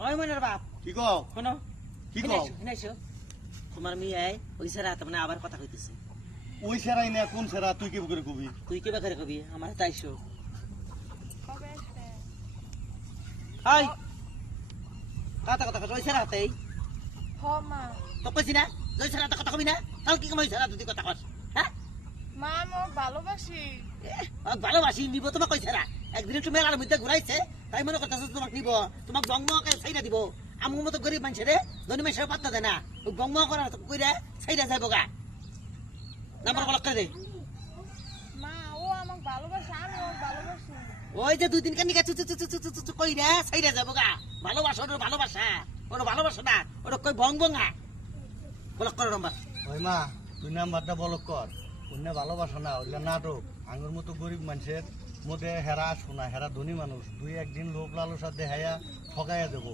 ওই মনের বাপ কি কও শোনো কি কও শুনাইছো তোমার মেয়ে ওই সারা মানে আবার কথা কইতেছে ওই সেরাই না কোন সেরা তুই কি করে কবি তুই কে বাকারে কবি আমার তাইছো কবে আসবে? হাই কথা কথা ওই সারা হাতেই হ মা। তো কইছি না ওই সারা কথা কবি না তাও কি কই সারা তুই কথা কস হ্যাঁ মা আমি ওর ভালোবাসি। ভালোবাসি নিব তোমাকে কই সারা একদিন একটু মেলার মধ্যে ঘুরাইছে তাই মনে করতেছে তোমাকে নিব তোমাকে গঙ্গকে ছাইরা দিব আমার মতো গরিব মানুষের ধনী মানুষের পাত্তা দেয় না ওই গঙ্গ করার কইরা ছাইরা যাইব গা নাম্বার বলক করে দে মা ও আমাকে ভালোবাসে আমি ওর ভালোবাসি। ওই যে দুই দিন কান্নি চু চু চু চু চু কই রে ছাইরা যাইব গা ভালোবাসা ওর ভালোবাসা ওর ভালোবাসা না ওর কই ভং ভঙা বলক করে নাম্বার ওই মা তুই নাম্বারটা বলক কর অন্য ভালোবাসা না ওইটা নাটক আঙ্গুর মতো গরিব মানুষের মধ্যে হেরা শোনা হেরা ধনী মানুষ দুই একদিন লোভ লালসা দেখাইয়া ঠকাইয়া দেবো